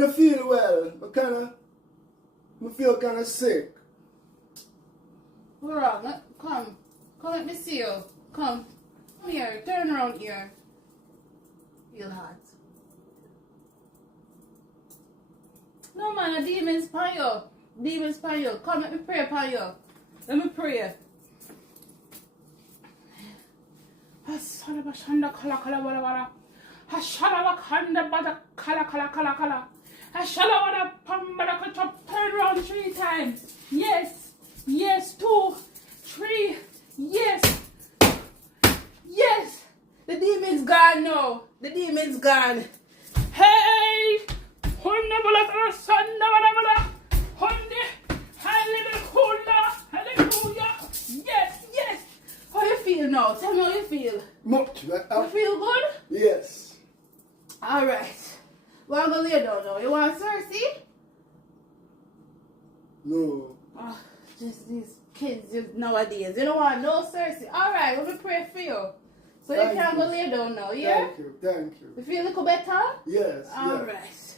don't feel well. I feel kind of sick. What's wrong? Come let me see you. Come here, turn around here. Feel hot. No man, a demon's upon you. Demons upon you. Come, let me pray upon you. Let me pray. Hashalabashanda kala kala wala wala. Hashalabakanda bada kala kala kala kala. Hashalawada pambada kachop. Turn around 3 times. Yes. Yes. 2, 3. Yes. Yes. The demon's gone now. The demon's gone. Hey. Hallelujah. Yes, yes. How you feel now? Tell me how you feel. Much better. You feel good? Yes. Alright. Well, I'm going to lay down now. You want Cersei? No. Oh, just these kids nowadays. You don't want no Cersei. Alright, let me pray for you. So you can go lay down now, yeah? Thank you, thank you. You feel a little better? Yes. Alright.